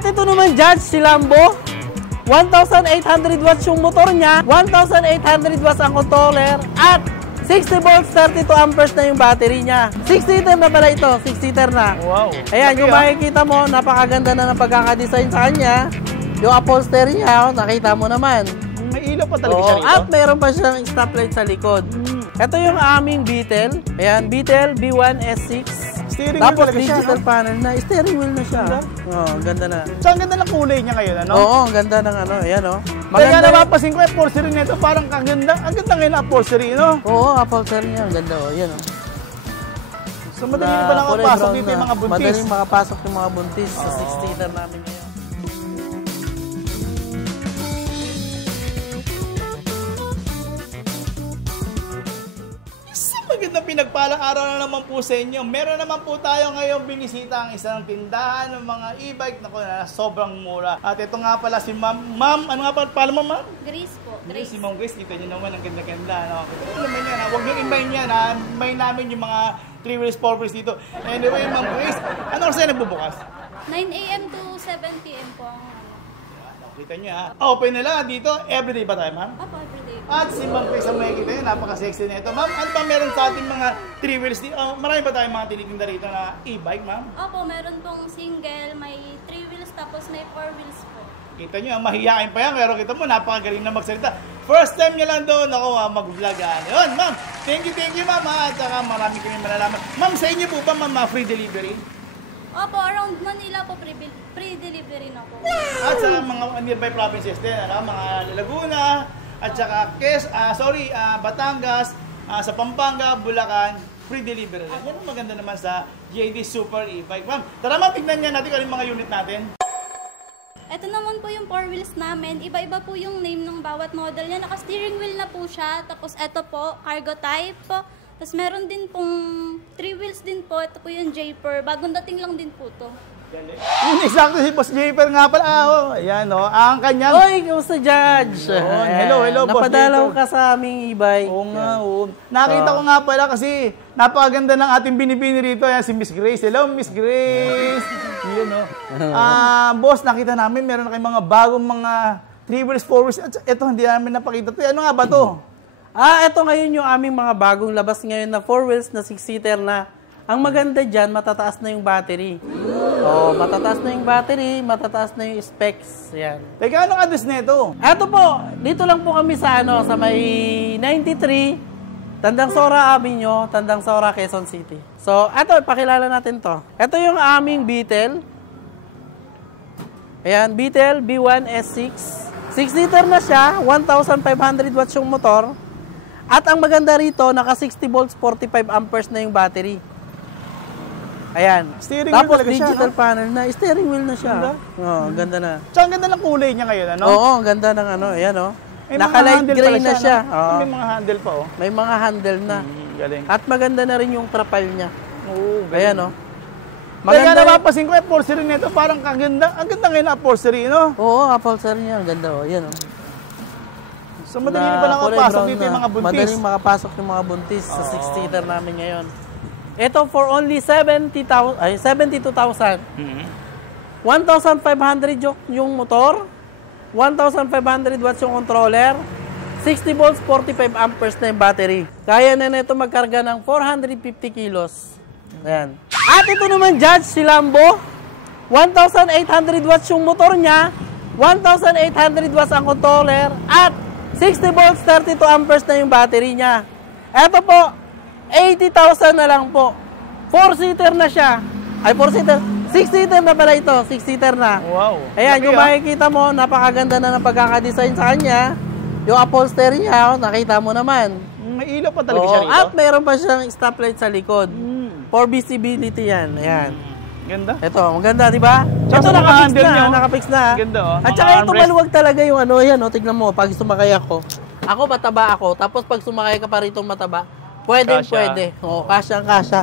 At ito naman, Judge, si Lambo. 1,800 watts yung motor niya, 1,800 watts ang controller, at 60 volts, 32 amperes na yung battery niya. 6-seater na pala ito, 6-seater na. Wow. Ayan, yung makikita mo, napakaganda na ng pagkakadesign sa kanya. Yung upholstery niya, nakita mo naman. May ilaw pa talaga siya rito. At meron pa siyang stoplight sa likod. Ito yung aming Beetle. Ayan, Beetle B1 S6. Steering Tapos wheel talaga digital siya, panel na. Steering wheel na siya. Ang ganda na. So, ang ganda ng kulay niya ngayon, ano? Oo, ang ganda ng ano. Ayan, o. Kaya napapasin ko, upholstery nito, parang ang ganda ngayon na upholstery, no? Oo, upholstery niya. Ang ganda, o. Ayan, o. So, madali pa lang makapasok dito yung mga buntis. Madaling makapasok yung mga buntis sa 6-seater namin ngayon. Magandang pinagpalang araw na naman po sa inyo. Meron naman po tayo ngayong binisita ang isang tindahan ng mga e-bike na sobrang mura. At ito nga pala si Ma'am. Ma'am, ano nga pala mo, Ma'am? Grace po. Grace. Si Ma'am Grace, kita niyo naman ang ganda-ganda. No? Ito naman yan. Huwag niyo i-mind yan. May namin yung mga 3 wheels, 4 wheels dito. Anyway, Ma'am Grace, ano kasi nagbubukas? 9 AM to 7 PM po ang Kita niyo ha. Open nila dito. Everyday ba tayo, Ma'am? Opo, everyday po. At si Ma'am Grace ang makikita niyo, napaka-sexy na ito. Ma'am, ano ba meron sa ating mga 3 wheels dito? Marami ba tayong mga tinitinda rito na e-bike, Ma'am? Opo, meron pong single, may 3 wheels tapos may 4 wheels po. Kita niyo, mahihain pa yan, pero kita mo, napakagaling na magsalita. First time niya lang doon ako mag-vlog. Yun, Ma'am. Thank you, Ma'am. At saka marami kami malalaman. Ma'am, sa inyo po ba, Ma'am, free delivery? Opo, around Manila po free delivery na po. At sa mga nearby provinces din, mga Laguna, at saka Batangas, sa Pampanga, Bulacan, free delivery rin. Yan ang maganda naman sa JD Super e-bike. Ma'am, tara ma'am, tignan niya natin kung yung mga unit natin. Ito naman po yung 4 wheels namin. Iba-iba po yung name ng bawat model niya. Naka-steering wheel na po siya. Tapos ito po, cargo type po. Tapos meron din pong 3 wheels din po. Ito po yung Japer. Bagong dating lang din po to. Yun, exacto si Boss Japer nga pala. Ayan, ang kanyang... Oy, kamusta, Judge? Hello, Boss Napadalaw Japer. ka sa aming e-bike. Oo nga, oo. Nakita ko nga pala kasi napakaganda ng ating binibini rito. Ayan, si Miss Grace. Hello, Miss Grace. Yun, boss, nakita namin meron na kayong mga bagong mga 3 wheels, 4 wheels. Ito, hindi namin napakita to. Ano nga ba to? Ito ngayon yung aming mga bagong labas ngayon na 4 wheels na 6-seater na. Ang maganda dyan, matataas na yung battery. Matataas na yung battery, matataas na yung specs. Yan. Teka, anong address na ito? Ito po, dito lang po kami sa sa may 93, Tandang Sora Avenue, Tandang Sora, Quezon City. So, ito, pakilala natin to. Ito yung aming Beetle. Ayan, Beetle B1 S6. 6-seater na siya, 1,500 watts yung motor. At ang maganda rito, naka 60 volts, 45 amperes na yung battery. Ayan. Steering Tapos wheel digital siya, panel na. Steering wheel na siya. Ganda na. So, ang ganda ng kulay niya ngayon, ano? Oo, ang ganda ng ayan May naka-light handle gray pala na siya. May mga handle pa, May mga handle na. Galing. At maganda na rin yung trapal niya. Oo, Ayan, Kaya napapasin ko, upholstery nito, parang ang ganda ngayon na upholstery, no? Oo, upholstery niya. Ang ganda, Ayan, So, madali pa lang makapasok dito yung mga buntis. Madaling makapasok yung mga buntis sa 6-seater namin ngayon. Ito for only 72,000. 1,500 yung motor, 1,500 watts yung controller, 60 volts, 45 amperes na yung battery. Kaya na nito magkarga ng 450 kilos. Ayan. At ito naman, Judge, si Lambo. 1,800 watts yung motor niya, 1,800 watts ang controller, at 60 volts, 32 amperes na yung battery niya. Ito po, 80,000 na lang po. 4-seater na siya. Ay, 4-seater. 6-seater na pala ito. 6-seater na. Wow. Ayan, yung makikita mo, napakaganda na ng pagkakadesign sa kanya. Yung upholstery niya, nakita mo naman. May ilaw pa talaga siya rito. At meron pa siyang stoplight sa likod. For visibility yan. Ayan. Ganda. Ito, maganda, di ba? Ito, nakapix na. Nakapix na. Ganda, At saka ito, maluwag talaga yung yan, tignan mo, pag sumakay ako. Ako, mataba ako. Tapos pag sumakay ka pa rito mataba, pwede. Kasya.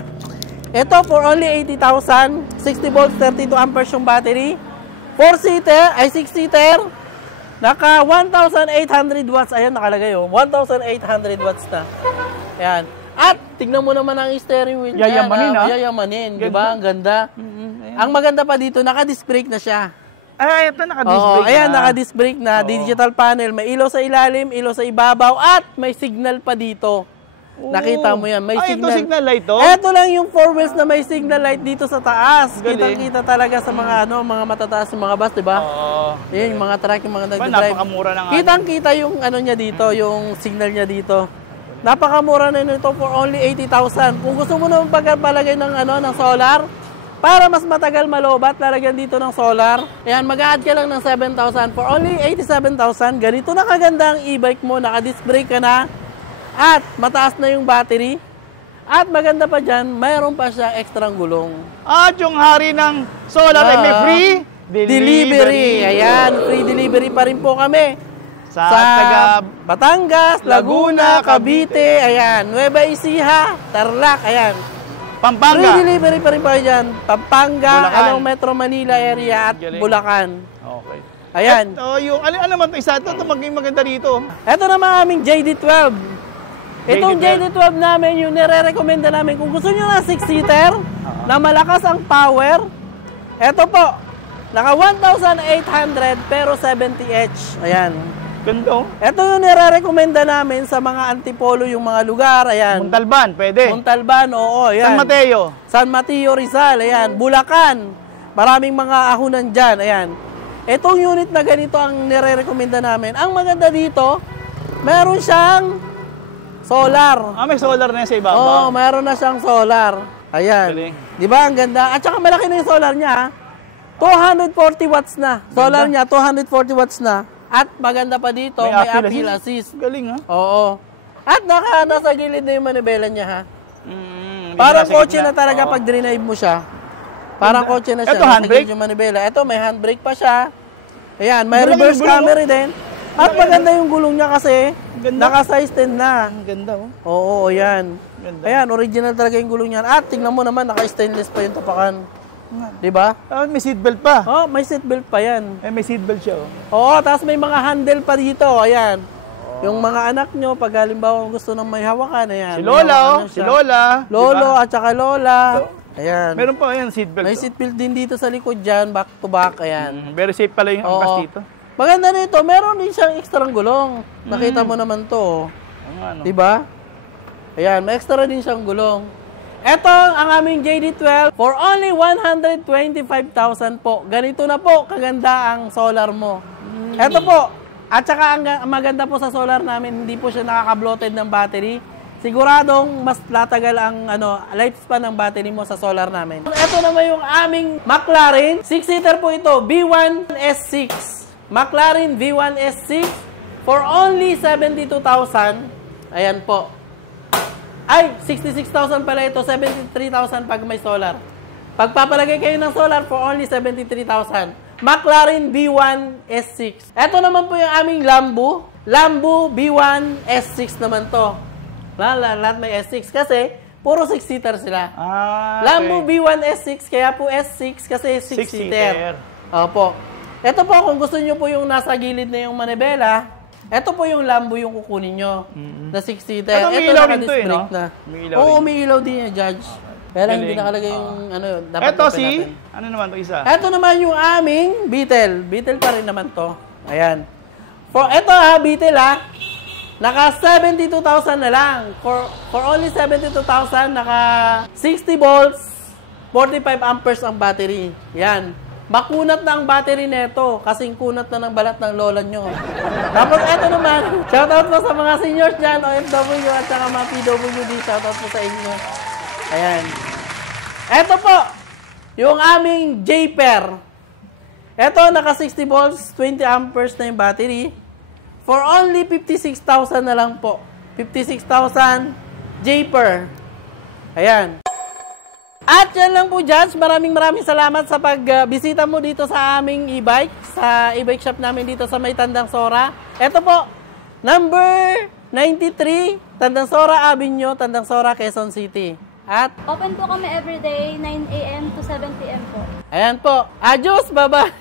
Ito, for only 80,000, 60 volts, 32 amperes yung battery. 6-seater, naka 1,800 watts. Ayan, nakalagay 1,800 watts na. Ayan. At, tignan mo naman ang steering wheel niya. Yayamanin, Yayamanin, di ba? Ang ganda. Ang maganda pa dito, naka-disc brake na siya. Ay, ito naka-disc Oo, brake ayan, na. naka-disc brake na, Oo. digital panel, may ilaw sa ilalim, ilaw sa ibabaw, at may signal pa dito. Oo. Nakita mo yan, may Ay, signal. ito signal light to? Ito lang yung 4 wheels na may signal light dito sa taas. Galing. Kitang-kita talaga sa mga mga matataas yung mga bus, di ba? Oo. Yan, yung mga truck, yung mga Diba, nagdadrive. napakamura na nga. Kitang-kita yung ano niya dito, yung signal niya dito. Napakamura na nito for only 80,000. Kung gusto mo naman pagpalagay ng ng solar, para mas matagal malobat, lalagyan dito ng solar. Ayan, mag-add ka lang ng 7,000 for only 87,000. Ganito na kaganda ang e-bike mo, naka-disc brake ka na, at mataas na yung battery. At maganda pa dyan, mayroon pa siya extrang gulong. At yung hari ng solar ay may free delivery. Ayan, free delivery pa rin po kami. Sa taga Batangas, Laguna, Cavite, ayan, Nueva Ecija, Tarlac, ayan. Pampanga. Free delivery pa rin pa dyan. Pampanga, Bulacan. Metro Manila area at Galing. Bulacan. Okay. Ayan. Ito, yung, ano naman ito? Isa ito maging maganda dito. Ito naman aming JD12. Itong JD12 namin, yung nire-recommenda namin, kung gusto nyo na 6-seater, na malakas ang power, ito po, naka 1,800 pero 70H. Ayan. Ganda. Ito yung nire-recommenda namin sa mga antipolo yung mga lugar. Ayan. Montalban, pwede. Montalban, oo. Ayan. San Mateo. San Mateo, Rizal. Ayan. Bulacan. Maraming mga ahunan dyan. Ayan. Itong unit na ganito ang nire-recommenda namin. Ang maganda dito, meron siyang solar. May solar na yan sa ibabaw. Oo, meron na siyang solar. Ayan. Galing. Di ba? Ang ganda. At saka malaki na yung solar niya. 240 watts na. Solar niya, 240 watts na. At maganda pa dito, may appeal assist. Galing, ha? Oo. At nasa gilid na yung manibela niya, ha? Parang Parang kotse na talaga pag drive mo siya. Parang kotse na siya. Ito, Nasa handbrake? gilid yung manibela. Ito, may handbrake pa siya. Ayan, may Malaki reverse yung gulong, camera din. At maganda yung gulong niya kasi, Ganda. naka-size 10 na. Ang ganda, oh. Oo, ayan. Ganda. Ayan, original talaga yung gulong niyan. At tingnan mo naman, naka-stainless pa yung tapakan. Di ba? May seatbelt pa. Oh, may seatbelt pa yan. May seatbelt siya, oh. Oo, tapos may mga handle pa dito. Ayan. Yung mga anak nyo, pag halimbawa gusto nang may hawakan, ayan. Si may Lola, hawakan oh. na Si siya. Lola. Lolo Diba? at saka Lola. Ayan. Meron pa, ayan, seatbelt. May seatbelt din dito sa likod dyan, back to back. Ayan. Very safe pala yung angkas Oo. dito. Maganda nito, meron din siyang extrang gulong. Nakita mo naman to. Ang ano. Diba? Ayan, may extra din siyang gulong. Ito ang aming JD12 for only 125,000 po. Ganito na po, kaganda ang solar mo. Ito po, at saka ang maganda po sa solar namin, hindi po siya nakaka-bloated ng battery. Siguradong mas tatagal ang lifespan ng battery mo sa solar namin. Ito naman yung aming McLaren. 6-seater po ito, V1 S6. McLaren V1 S6 for only 72,000. Ayan po. Ay, 66,000 pala ito, 73,000 pag may solar. Pagpapalagay kayo ng solar for only 73,000. McLaren B1 S6. Ito naman po yung aming Lambo. Lambo B1 S6 naman to. Lahat may S6 kasi puro 6-seater sila. Lambo Okay. B1 S6, kaya po S6 kasi 6-seater. Opo. Ito po, kung gusto nyo po yung nasa gilid na yung manibela, ito po yung Lambo yung kukunin nyo na 6-seater. Ito, may ilaw rin to, naka-disc brake no? na. May ilaw Oo, rin. may ilaw din yan, Judge. Pero hindi Galing. nakalagay yung dapat Ito open si, natin. ano naman to isa? Ito naman yung aming Beetle. Beetle pa rin naman to. Ayan. Ito Beetle naka 72,000 na lang. For only 72,000, naka 60 volts, 45 amperes ang battery. Yan. Makunat na ang battery nito. Kasing kunat na ng balat ng lola nyo. Tapos ito naman, shoutout po sa mga seniors dyan, OFW at saka mga PWD. Shoutout po sa inyo. Ayan. Ito po, yung aming J-Pair. Ito, naka 60 volts, 20 amperes na yung battery. For only 56,000 na lang po. 56,000 J-Pair. Ayan. At yan lang po, Judge. Maraming salamat sa pagbisita mo dito sa aming e-bike, sa e-bike shop namin dito sa May Tandang Sora. Ito po, number 93, Tandang Sora Avenue, Tandang Sora, Quezon City. At Open po kami everyday, 9 a.m. to 7 p.m. po. ayan po. Adios, bye-bye.